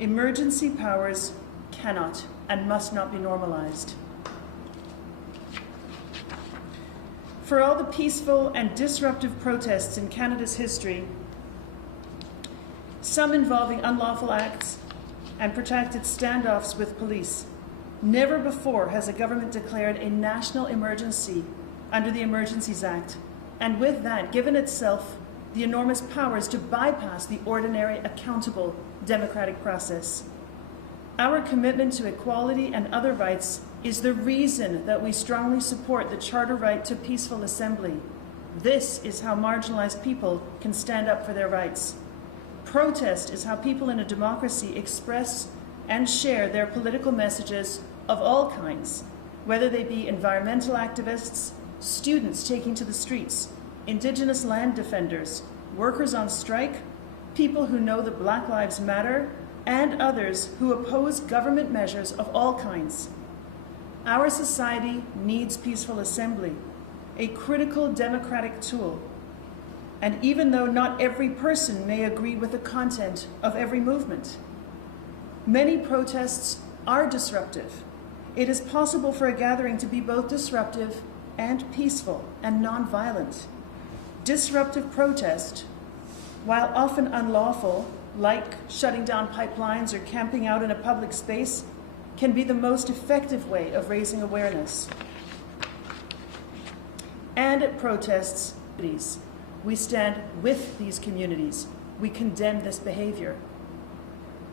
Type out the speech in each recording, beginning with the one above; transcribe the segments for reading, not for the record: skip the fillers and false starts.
Emergency powers cannot and must not be normalized. For all the peaceful and disruptive protests in Canada's history, some involving unlawful acts and protracted standoffs with police, never before has a government declared a national emergency under the Emergencies Act, and with that given itself the enormous powers to bypass the ordinary, accountable democratic process. Our commitment to equality and other rights is the reason that we strongly support the Charter right to peaceful assembly. This is how marginalized people can stand up for their rights. Protest is how people in a democracy express and share their political messages of all kinds, whether they be environmental activists, students taking to the streets, Indigenous land defenders, workers on strike, people who know that Black Lives Matter, and others who oppose government measures of all kinds. Our society needs peaceful assembly, a critical democratic tool. And even though not every person may agree with the content of every movement, many protests are disruptive. It is possible for a gathering to be both disruptive and peaceful and non-violent. Disruptive protest, while often unlawful, like shutting down pipelines or camping out in a public space, can be the most effective way of raising awareness. And at protests, we stand with these communities. We condemn this behavior.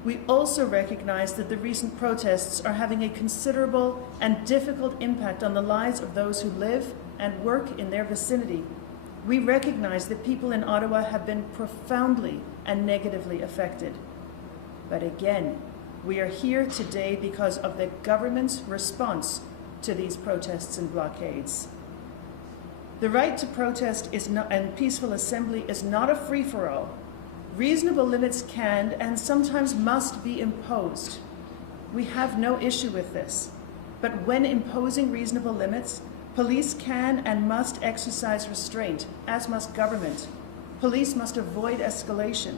We also recognize that the recent protests are having a considerable and difficult impact on the lives of those who live and work in their vicinity. We recognize that people in Ottawa have been profoundly and negatively affected. But again, we are here today because of the government's response to these protests and blockades. The right to protest and peaceful assembly is not a free-for-all. Reasonable limits can and sometimes must be imposed. We have no issue with this. But when imposing reasonable limits, police can and must exercise restraint, as must government. Police must avoid escalation.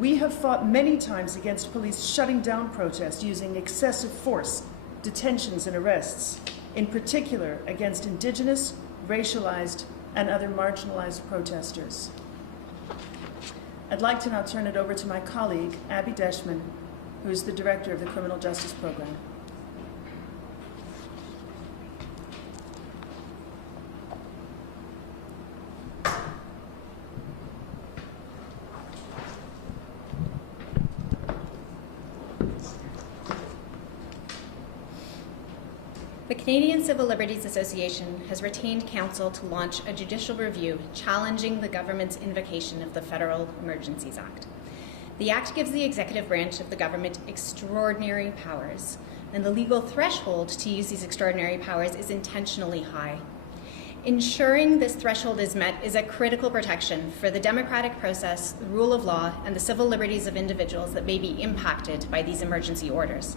We have fought many times against police shutting down protests using excessive force, detentions and arrests, in particular against Indigenous, racialized, and other marginalized protesters. I'd like to now turn it over to my colleague, Abby Deschman, who is the Director of the Criminal Justice Program. The Canadian Civil Liberties Association has retained counsel to launch a judicial review challenging the government's invocation of the Federal Emergencies Act. The Act gives the executive branch of the government extraordinary powers, and the legal threshold to use these extraordinary powers is intentionally high. Ensuring this threshold is met is a critical protection for the democratic process, the rule of law, and the civil liberties of individuals that may be impacted by these emergency orders.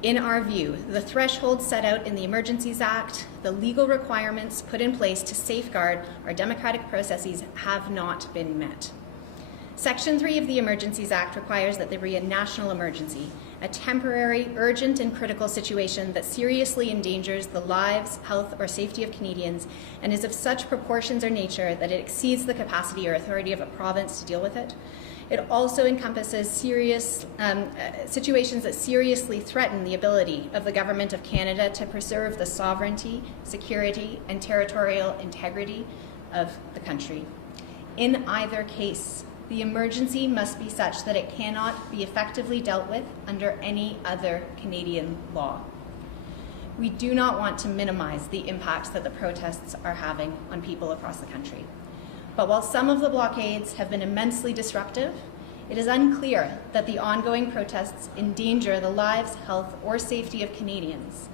In our view, the threshold set out in the Emergencies Act, the legal requirements put in place to safeguard our democratic processes have not been met. Section 3 of the Emergencies Act requires that there be a national emergency, a temporary, urgent, and critical situation that seriously endangers the lives, health, or safety of Canadians and is of such proportions or nature that it exceeds the capacity or authority of a province to deal with it. It also encompasses serious situations that seriously threaten the ability of the Government of Canada to preserve the sovereignty, security, and territorial integrity of the country. In either case, the emergency must be such that it cannot be effectively dealt with under any other Canadian law. We do not want to minimize the impacts that the protests are having on people across the country. But while some of the blockades have been immensely disruptive, it is unclear that the ongoing protests endanger the lives, health, or safety of Canadians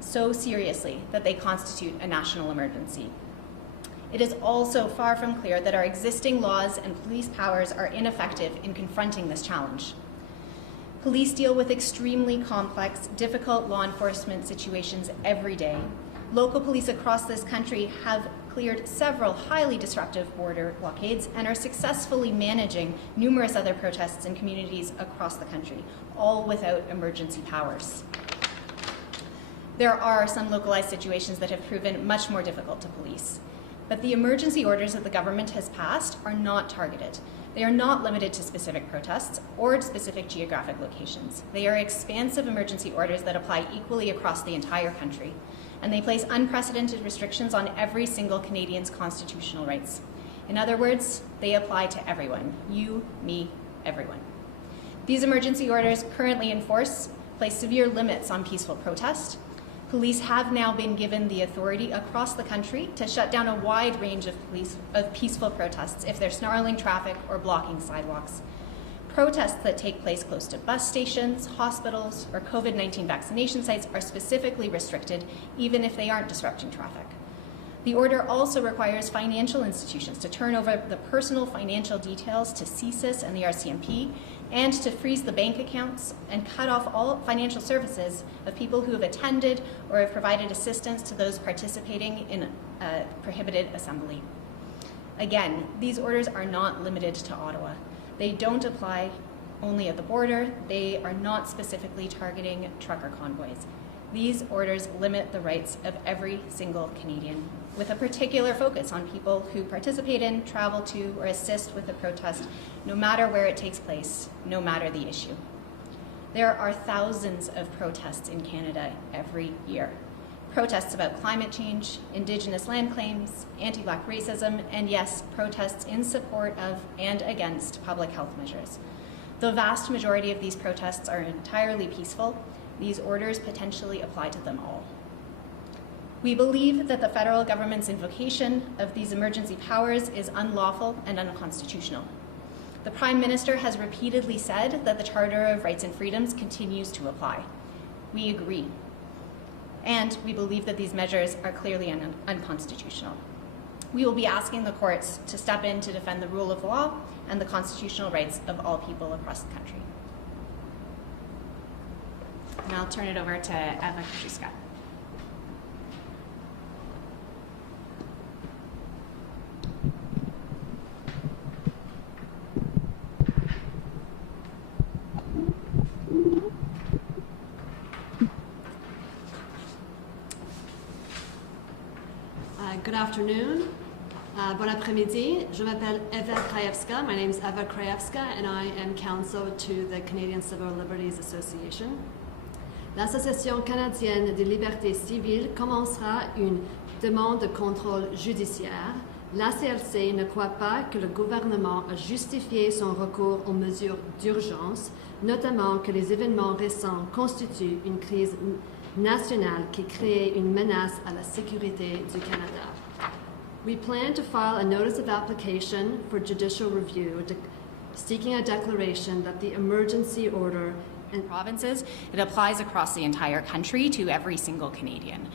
so seriously that they constitute a national emergency. It is also far from clear that our existing laws and police powers are ineffective in confronting this challenge. Police deal with extremely complex, difficult law enforcement situations every day. Local police across this country have cleared several highly disruptive border blockades and are successfully managing numerous other protests in communities across the country, all without emergency powers. There are some localized situations that have proven much more difficult to police, but the emergency orders that the government has passed are not targeted. They are not limited to specific protests or specific geographic locations. They are expansive emergency orders that apply equally across the entire country, and they place unprecedented restrictions on every single Canadian's constitutional rights. In other words, they apply to everyone, you, me, everyone. These emergency orders currently in force place severe limits on peaceful protest. Police have now been given the authority across the country to shut down a wide range of peaceful protests if they're snarling traffic or blocking sidewalks. Protests that take place close to bus stations, hospitals, or COVID-19 vaccination sites are specifically restricted, even if they aren't disrupting traffic. The order also requires financial institutions to turn over the personal financial details to CSIS and the RCMP, and to freeze the bank accounts and cut off all financial services of people who have attended or have provided assistance to those participating in a prohibited assembly. Again, these orders are not limited to Ottawa. They don't apply only at the border. They are not specifically targeting trucker convoys. These orders limit the rights of every single Canadian, with a particular focus on people who participate in, travel to, or assist with the protest, no matter where it takes place, no matter the issue. There are thousands of protests in Canada every year. Protests about climate change, Indigenous land claims, anti-Black racism, and yes, protests in support of and against public health measures. The vast majority of these protests are entirely peaceful. These orders potentially apply to them all. We believe that the federal government's invocation of these emergency powers is unlawful and unconstitutional. The Prime Minister has repeatedly said that the Charter of Rights and Freedoms continues to apply. We agree. And we believe that these measures are clearly unconstitutional. We will be asking the courts to step in to defend the rule of law and the constitutional rights of all people across the country. And I'll turn it over to Eva Krzyska. Good afternoon. Bon après-midi. Je m'appelle Eva Krajewska. My name is Eva Krajewska, and I am counsel to the Canadian Civil Liberties Association. L'Association canadienne des libertés civiles commencera une demande de contrôle judiciaire. L'ACLC ne croit pas que le gouvernement a justifié son recours aux mesures d'urgence, notamment que les événements récents constituent une crise nationale qui crée une menace à la sécurité du Canada. We plan to file a notice of application for judicial review, seeking a declaration that the emergency order in provinces, it applies across the entire country to every single Canadian.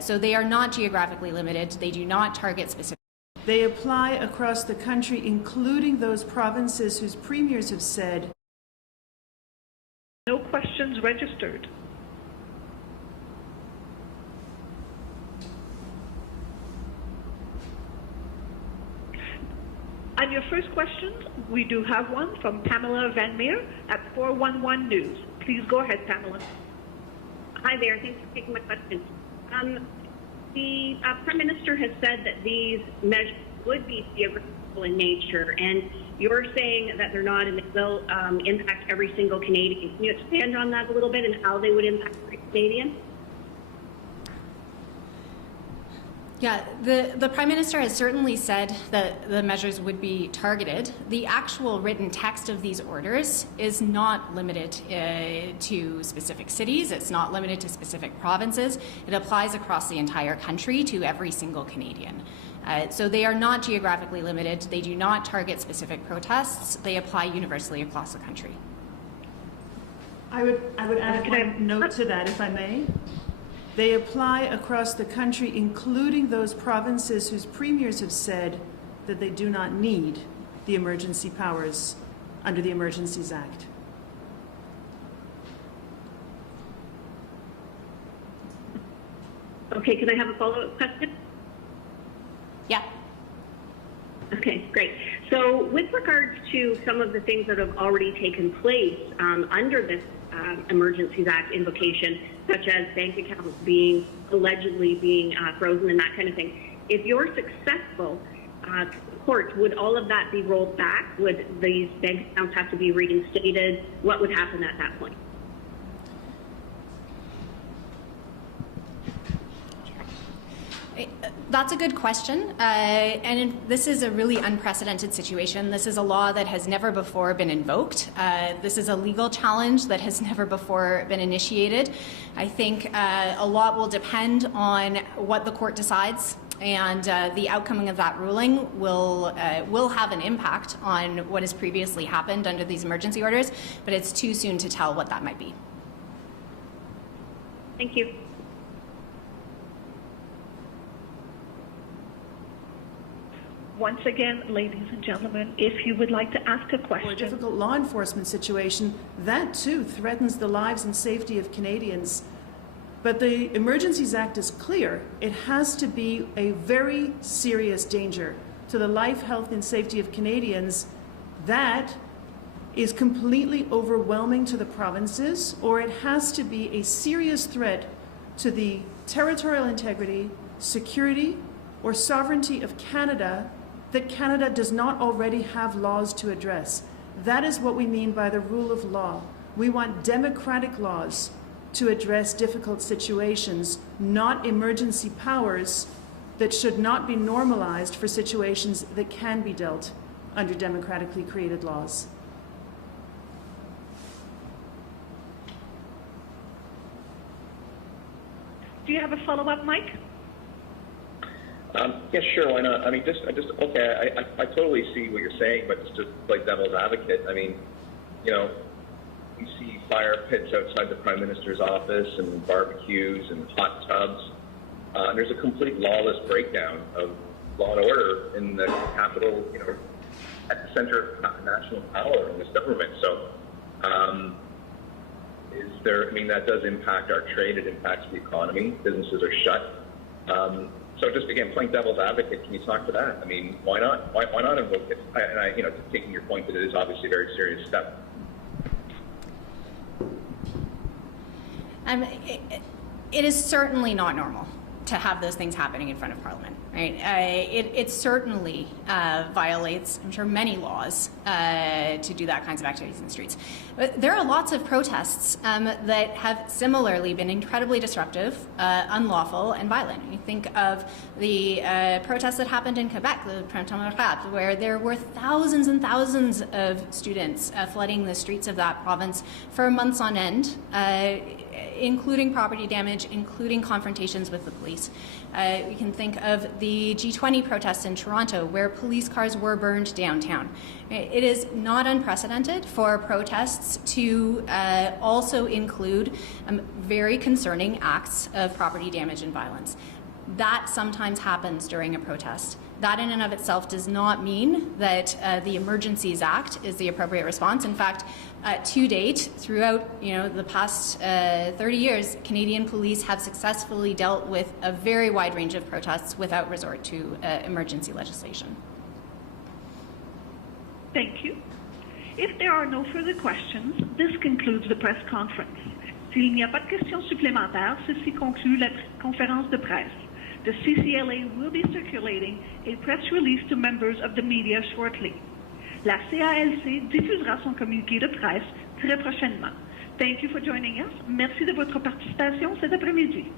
So they are not geographically limited. They do not target specific. They apply across the country, including those provinces whose premiers have said. No questions registered. On your first question, we do have one from Pamela Van Meer at 411 News. Please go ahead, Pamela. Hi there. Thanks for taking my question. The Prime Minister has said that these measures would be geographical in nature, and you're saying that they're not and they will impact every single Canadian. Can you expand on that a little bit and how they would impact every Canadian? Yeah, the Prime Minister has certainly said that the measures would be targeted. The actual written text of these orders is not limited to specific cities. It's not limited to specific provinces. It applies across the entire country to every single Canadian. So they are not geographically limited. They do not target specific protests. They apply universally across the country. I would add one note to that, if I may. They apply across the country, including those provinces whose premiers have said that they do not need the emergency powers under the Emergencies Act. Okay, can I have a follow-up question? great. So with regards to some of the things that have already taken place under this Emergencies Act invocation, such as bank accounts allegedly being frozen and that kind of thing, if you're successful, court, would all of that be rolled back? Would these bank accounts have to be reinstated? What would happen at that point? That's a good question, and this is a really unprecedented situation. This is a law that has never before been invoked. This is a legal challenge that has never before been initiated. I think a lot will depend on what the court decides, and the outcome of that ruling will have an impact on what has previously happened under these emergency orders, but it's too soon to tell what that might be. Thank you. Once again, ladies and gentlemen, if you would like to ask a Or a question. difficult law enforcement situation, that too threatens the lives and safety of Canadians. But the Emergencies Act is clear. It has to be a very serious danger to the life, health, and safety of Canadians that is completely overwhelming to the provinces, or it has to be a serious threat to the territorial integrity, security, or sovereignty of Canada that Canada does not already have laws to address. That is what we mean by the rule of law. We want democratic laws to address difficult situations, not emergency powers that should not be normalized for situations that can be dealt under democratically created laws. Do you have a follow-up, Mike? Yeah, sure. Why not? I mean, okay. I totally see what you're saying, but just like devil's advocate. I mean, you know, you see fire pits outside the Prime Minister's office and barbecues and hot tubs. There's a complete lawless breakdown of law and order in the capital, you know, at the center of national power in this government. So, I mean, that does impact our trade. It impacts the economy. Businesses are shut. So just again, playing devil's advocate, can you talk to that? I mean, why not? Why not invoke it? And you know, taking your point that it is obviously a very serious step. It is certainly not normal to have those things happening in front of Parliament, right? It certainly violates, I'm sure, many laws to do that kinds of activities in the streets. But there are lots of protests that have similarly been incredibly disruptive, unlawful, and violent. You think of the protests that happened in Quebec, the Printemps Arabe, where there were thousands and thousands of students flooding the streets of that province for months on end, including property damage, including confrontations with the police. We can think of the G20 protests in Toronto, where police cars were burned downtown. It is not unprecedented for protests to also include very concerning acts of property damage and violence. That sometimes happens during a protest. That in and of itself does not mean that the Emergencies Act is the appropriate response. In fact, to date, throughout the past 30 years, Canadian police have successfully dealt with a very wide range of protests without resort to emergency legislation. Thank you. If there are no further questions, this concludes the press conference. S'il n'y a pas de questions supplémentaires, ceci conclut la conférence de presse. The CCLA will be circulating a press release to members of the media shortly. La CALC diffusera son communiqué de presse très prochainement. Thank you for joining us. Merci de votre participation cet après-midi.